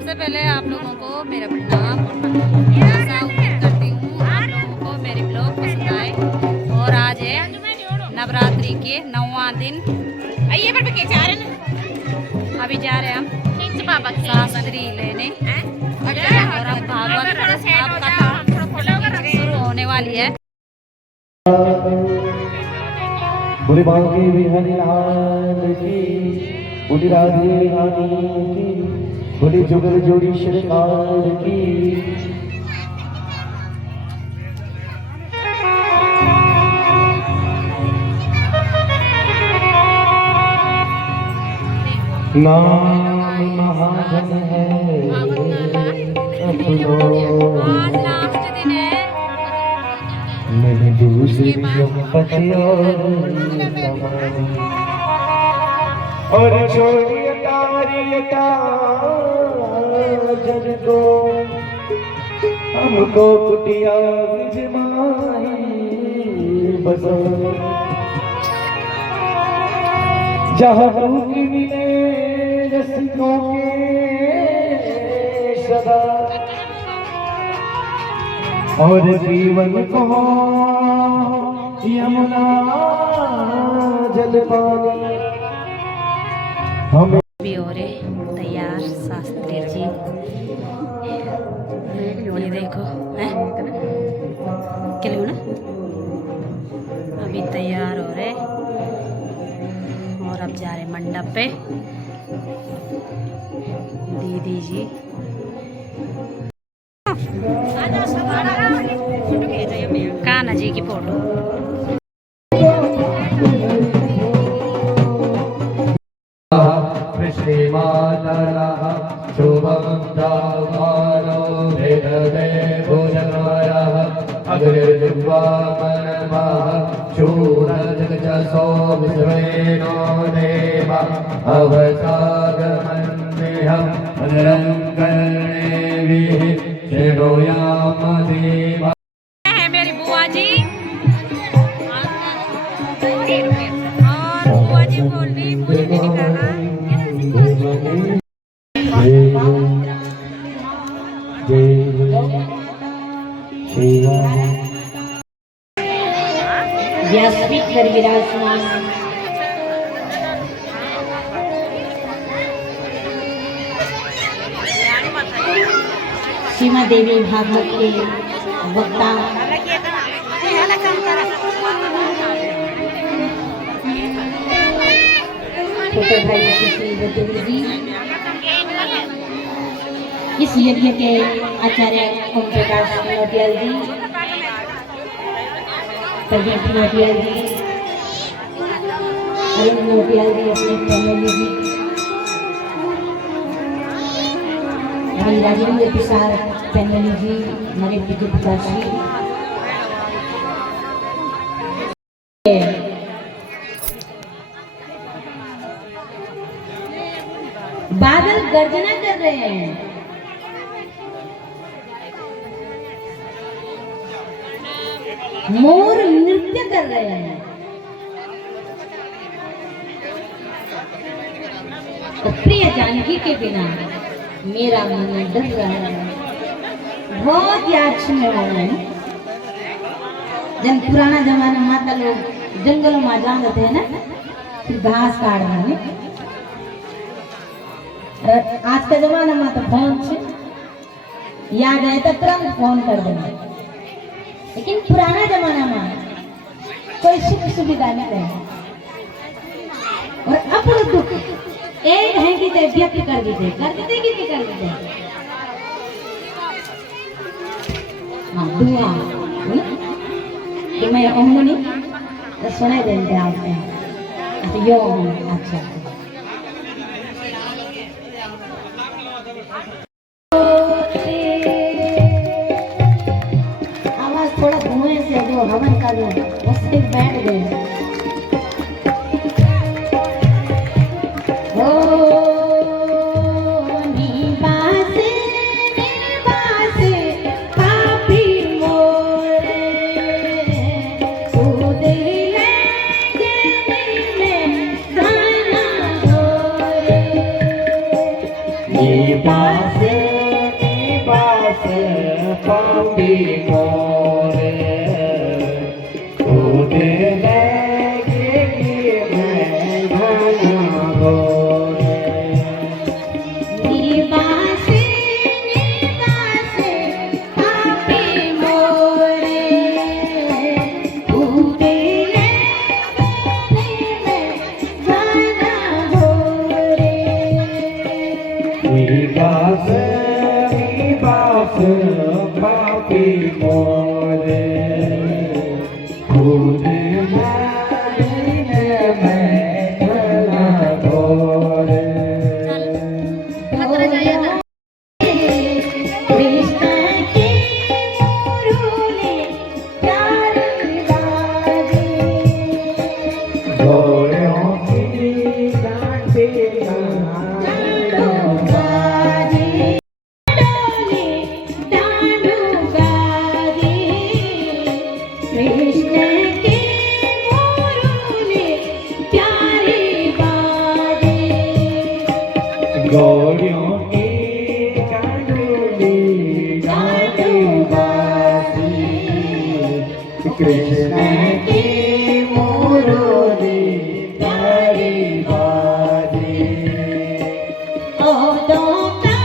सबसे पहले आप लोगों को मेरा प्रणाम। ऐसा उम्मीद करती हूँ आप लोगों को मेरे ब्लॉग पसंद आए। और आज है नवरात्रि के 9वां दिन। अभी जा रहे हैं हम शास्त्री लेने और अब भागवत आपका शुरू होने वाली है। बोले बांके बिहारी लाल की, बोले राधे रानी की, बोले जुगल जोड़ी सरकार की। नाम महाजन है आज लास्ट दिन है। मैंने दूसरी और छोड़िए तारियता जन को, हमको कुटिया बिजमाई बसो, जहाँ भूख मिले रसिकों के सदा, और जीवन को यमुना जल पानी हमें भी हो रहे तैयार शास्त्री जी। ये देखो है ना, अभी तैयार हो रहे और अब जा रहे मंडप पे। दीदी जी कान्हा जी की फोटो। श्रीमातरः शुभमन्त्रमानो वेदवे भोजनवरः अग्निर्जुह्वामनमः शूरजगजसो विश्वेनो देव अवसागमन्देहं मनरङ्कर्णेभिः शृणुयाम देव। है मेरी बुआ जी और बुआ जी बोल रही मुझे भी निकाला। व्यासपीठ पर विराजमान सीमा देवी भागवत के वक्ता छोटे भाई श्री देवी जी, इस यज्ञ के आचार्य ओम प्रकाश नोटियाल जी, प्रदीप नोटियाल जी, अरुण नोटियाल जी, अपने फैमिली जी, भाई राजेंद्र प्रसाद फैमिली जी, हमारे पिता पिताश्री, बादल गर्जना कर रहे हैं। मोर नृत्य कर रहे हैं। तो प्रिय जानकी के बिना मेरा मन डर रहा है। बहुत याद सुन रहा है। जब पुराना जमाना माता लोग जंगलों में जाते थे ना, फिर घास काट रहे। आज का जमाना में तो फोन से याद आए तो तुरंत फोन कर देंगे, लेकिन पुराना जमाना में कोई सुख सुविधा नहीं रहे। और अपना दुख एक है कि व्यक्त कर देते हाँ दुआ कि मैं उन्होंने सुनाई देते आपने यो अच्छा आवाज थोड़ा धुएं से जो हवन का जो उससे बैठ गए। निवास निवास पापी मोरे खुद लगे मैं घना घोरे निवास निवास पापी मोरे उदे जाना होरे निवास निवास पापी मोरे खुद लगे मैं घना घोरे कृष्ण के मुरली प्यार बाजे घोड़ों की डांटे डांडू बाजे डोले डांडू बाजे कृष्ण के मुरली प्यारे बाजे घोड़ों की डांडूली डांडू बाजी कृष्ण की मुरली प्यारी बाजी ओ दोता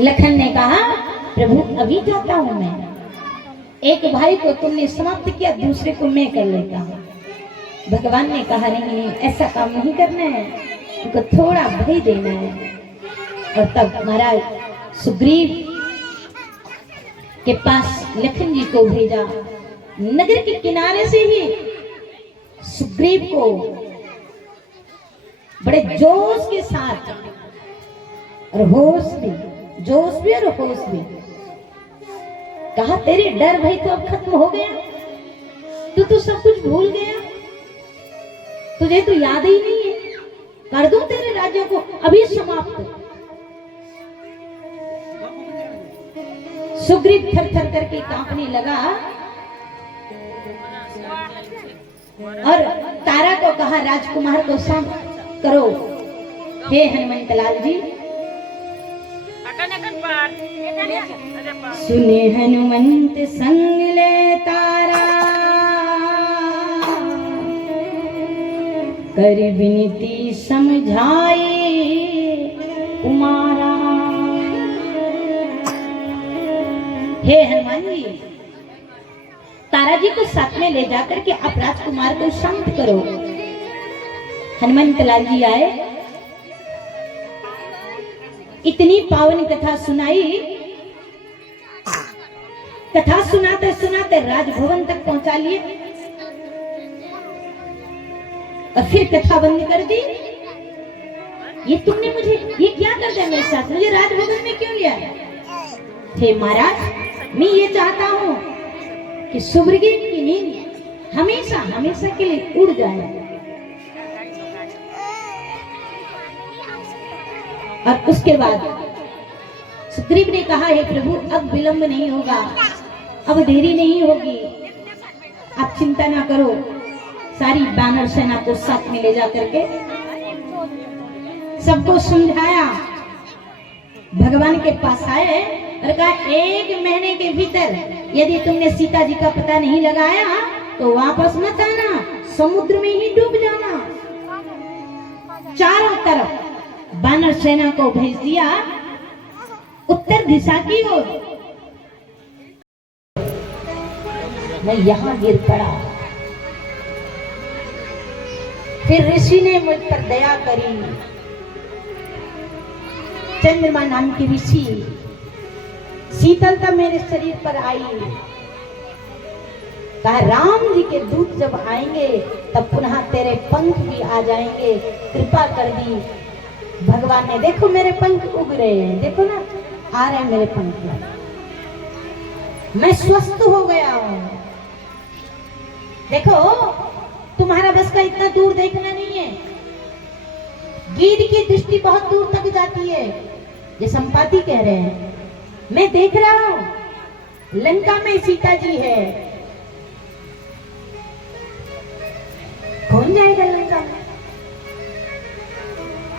लखन ने कहा प्रभु अभी जाता हूं मैं, एक भाई को तुमने समाप्त किया दूसरे को मैं कर लेता हूं। भगवान ने कहा नहीं ऐसा काम नहीं करना है, उनको थोड़ा भय देना है। और तब महाराज सुग्रीव के पास लखन जी को भेजा। नगर के किनारे से ही सुग्रीव को बड़े जोश के साथ और होश भी, जोश भी और होश भी, कहा तेरे डर भय तो अब खत्म हो गया, तू तो सब कुछ भूल गया, तुझे तो याद ही नहीं है, कर दूं तेरे राज्य को अभी समाप्त। सुग्रीव थर थर करके कांपने लगा और तारा को कहा राजकुमार को शांत करो। हे हनुमंतलाल जी, सुने हनुमंत संग ले तारा, कर विनती समझाई कुमारा। हे हनुमान जी, तारा जी को साथ में ले जाकर के आप राजकुमार को शांत करो। हनुमंतलाल जी आए, इतनी पावन कथा सुनाई। कथा सुनाते सुनाते राजभवन तक पहुंचा लिए और फिर कथा बंद कर दी। ये तुमने मुझे, ये क्या कर दिया मेरे साथ, मुझे राजभवन में क्यों लिया? हे महाराज, मैं ये चाहता हूं कि सुग्रीव की नींद हमेशा हमेशा के लिए उड़ जाए। और उसके बाद सुग्रीव ने कहा हे प्रभु, अब विलंब नहीं होगा, अब देरी नहीं होगी, आप चिंता ना करो। सारी वानर सेना को साथ में ले जा करके सबको समझाया। भगवान के पास आए और कहा 1 महीने के भीतर यदि तुमने सीता जी का पता नहीं लगाया तो वापस मत आना, समुद्र में ही डूब जाना। चारों तरफ वानर सेना को भेज दिया उत्तर दिशा की ओर। मैं यहां गिर पड़ा। फिर ऋषि ने मुझ पर दया करी। चंद्रमा नाम की ऋषि शीतलता मेरे शरीर पर आई। कहा राम जी के दूत जब आएंगे तब पुनः तेरे पंख भी आ जाएंगे, कृपा कर दी। भगवान ने, देखो मेरे पंख उग रहे हैं, देखो ना आ रहे हैं मेरे पंख, मैं स्वस्थ हो गया हूं। देखो तुम्हारा बस का इतना दूर देखना नहीं है, गिद्ध की दृष्टि बहुत दूर तक जाती है, ये संपाति कह रहे हैं। मैं देख रहा हूं लंका में सीता जी है, बन जाएगा लंका।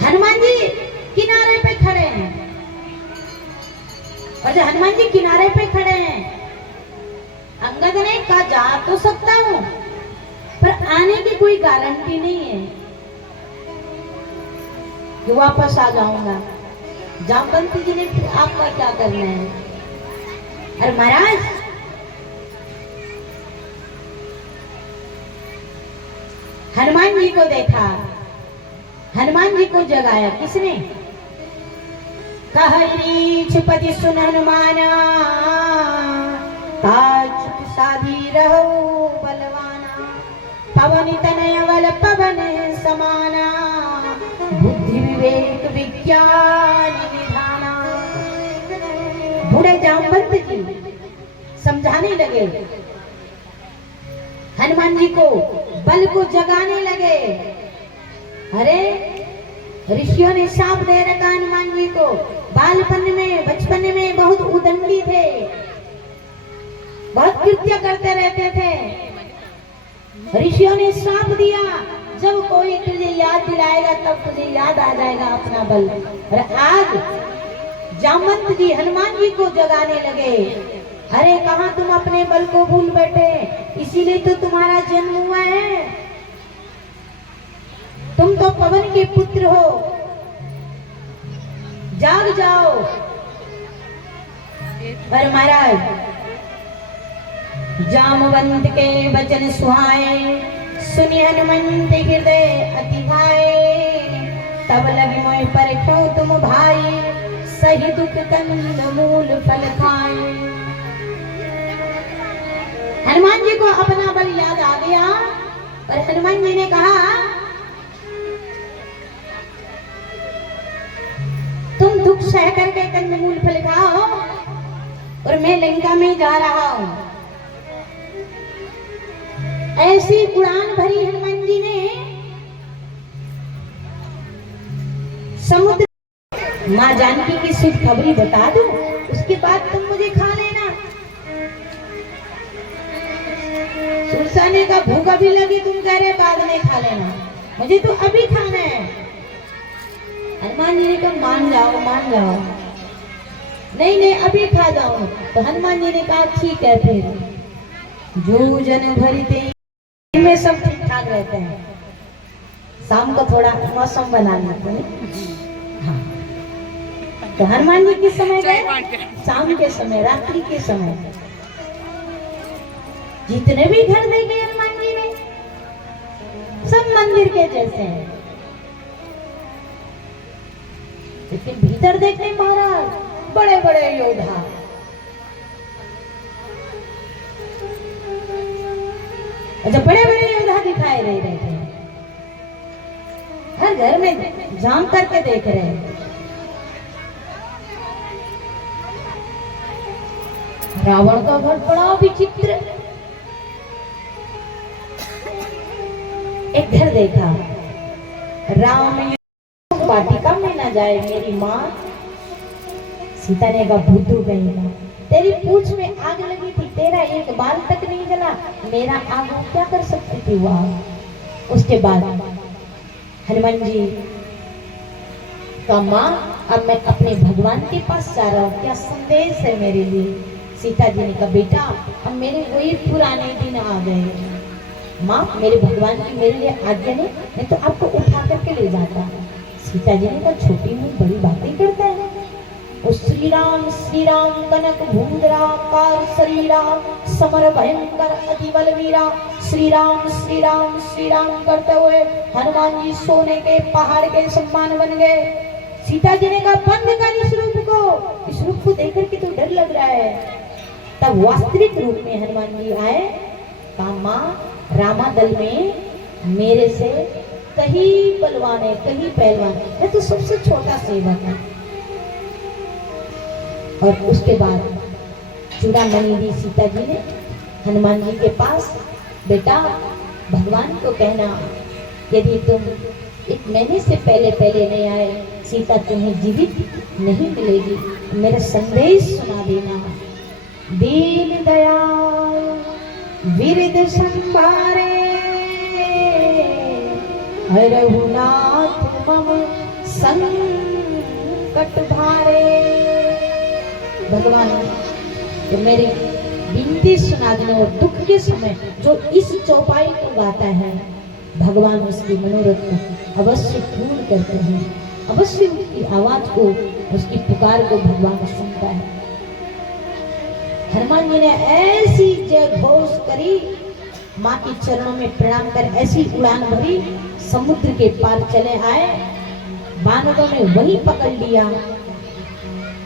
हनुमान जी किनारे पे खड़े हैं, और जब हनुमान जी किनारे पे खड़े हैं, अंगद ने कहा जा तो सकता हूं, पर आने की कोई गारंटी नहीं है कि वापस आ जाऊंगा। जामवंत जी ने फिर आपका क्या करना है? अरे महाराज, हनुमान जी को देखा, हनुमान जी को जगाया किसने? कहरी सुन हनुमाना, ताज साधी रहो बलवाना, पवन तनय बल पवन समाना, बुद्धि विवेक विज्ञान निधाना। बूढ़े जामवंत जी समझाने लगे, हनुमान जी को बल को जगाने लगे। अरे ऋषियों ने शाप दे रखा हनुमान जी को, बालपन में बचपन में बहुत उदंडी थे, बहुत कृत्य करते रहते थे। ऋषियों ने शाप दिया, जब कोई तुझे याद दिलाएगा तब तुझे याद आ जाएगा अपना बल। और आज जामवंत जी हनुमान जी को जगाने लगे। अरे कहां तुम अपने बल को भूल बैठे, इसीलिए तो तुम्हारा जन्म हुआ है। तुम तो पवन के पुत्र हो, जाग जाओ। पर महाराज जामवंत के वचन सुहाए, सुनि हनुमंत हृदय अति भाए। तब लगी मोय पर क्यों तुम भाई, सही दुख कंद मूल फल खाए। हनुमान जी को अपना बल याद आ गया, पर हनुमान जी ने कहा तुम दुख सह करके कंदमूल फल खाओ, और मैं लंका में जा रहा हूं। ऐसी उड़ान भरी हनुमान जी ने समुद्र। माँ जानकी की शुभ खबरी बता दूं, उसके बाद तुम मुझे खा लेना। सुरसाने का भूख अभी लगी, तुम कह रहे बाद में खा लेना, मुझे तो अभी खाना है। हनुमान जी ने कहा मान जाओ मान जाओ, नहीं नहीं अभी खा जाओ। तो हनुमान जी ने कहा ठीक है। फिर जो जन भरते में सब ठीक ठाक रहते हैं, शाम को थोड़ा मौसम बना लेते हैं। हाँ। तो हनुमान जी किस समय गए? शाम के समय, रात्रि के समय। जितने भी घर देखे हनुमान जी ने सब मंदिर के जैसे हैं, लेकिन भीतर देखते महाराज बड़े बड़े योद्धा। अच्छा, बड़े बड़े योद्धा दिखाई दे रहे थे, हर घर में झांक करके देख रहे हैं। रावण का घर बड़ा विचित्र। एक घर देखा, राम वाटिका में न जाए मेरी माँ। सीता ने कहा भूतू गई, तेरी पूंछ में आग लगी थी, तेरा एक बाल तक नहीं जला, मेरा आग क्या कर सकती थी वह। उसके बाद हनुमान जी का माँ, अब मैं अपने भगवान के पास जा रहा हूँ, क्या संदेश है मेरे लिए? सीता जी ने कहा बेटा अब मेरे वही पुराने दिन आ गए। माँ मेरे भगवान की मेरे लिए आज्ञा नहीं तो आपको उठा करके ले जाता। सीता जी ने कहा छोटी मुँह बड़ी बातें करता है। श्री राम कनक भूंदरा कार शरीरा, समर भयंकर अति बलवीरा। श्री राम करते हुए हनुमान जी सोने के पहाड़ के समान बन गए। सीता जी ने कहा बंद कर इस रूप को देख करके तो डर लग रहा है। तब वास्तविक रूप में हनुमान जी आए, कहा माँ रामा दल में मेरे से कहीं बलवान है, कहीं पहलवान, मैं तो सबसे छोटा सेवक है। और उसके बाद चूड़ामणि दी सीता जी ने हनुमान जी के पास, बेटा भगवान को कहना यदि तुम एक महीने से पहले नहीं आए, सीता तुम्हें जीवित नहीं मिलेगी, मेरा संदेश सुना देना। दीन दयाल विरद संभारे, है रघुनाथ मम संकट भारे। भगवान तो मेरी विनती सुना देना, और दुख के समय जो इस चौपाई को गाता है भगवान उसकी मनोरथ को अवश्य पूर्ण करते हैं, अवश्य उसकी आवाज को, उसकी पुकार को भगवान सुनता है। हनुमान जी ने ऐसी जय घोष करी, माँ के चरणों में प्रणाम कर ऐसी उड़ान भरी, समुद्र के पार चले आए। बानरों ने वही पकड़ लिया।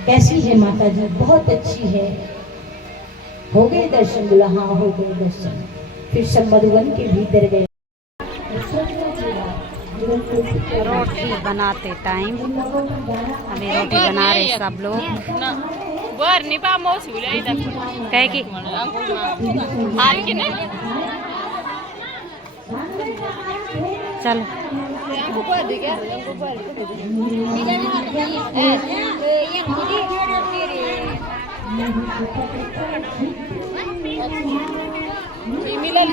कैसी है माता जी? बहुत अच्छी है। हो गए दर्शन? बोला हाँ हो गए दर्शन। फिर सब मधुवन के भीतर गए। रोटी बनाते टाइम अभी रोटी बना रहे सब लोग। कहे कि चलो मिलन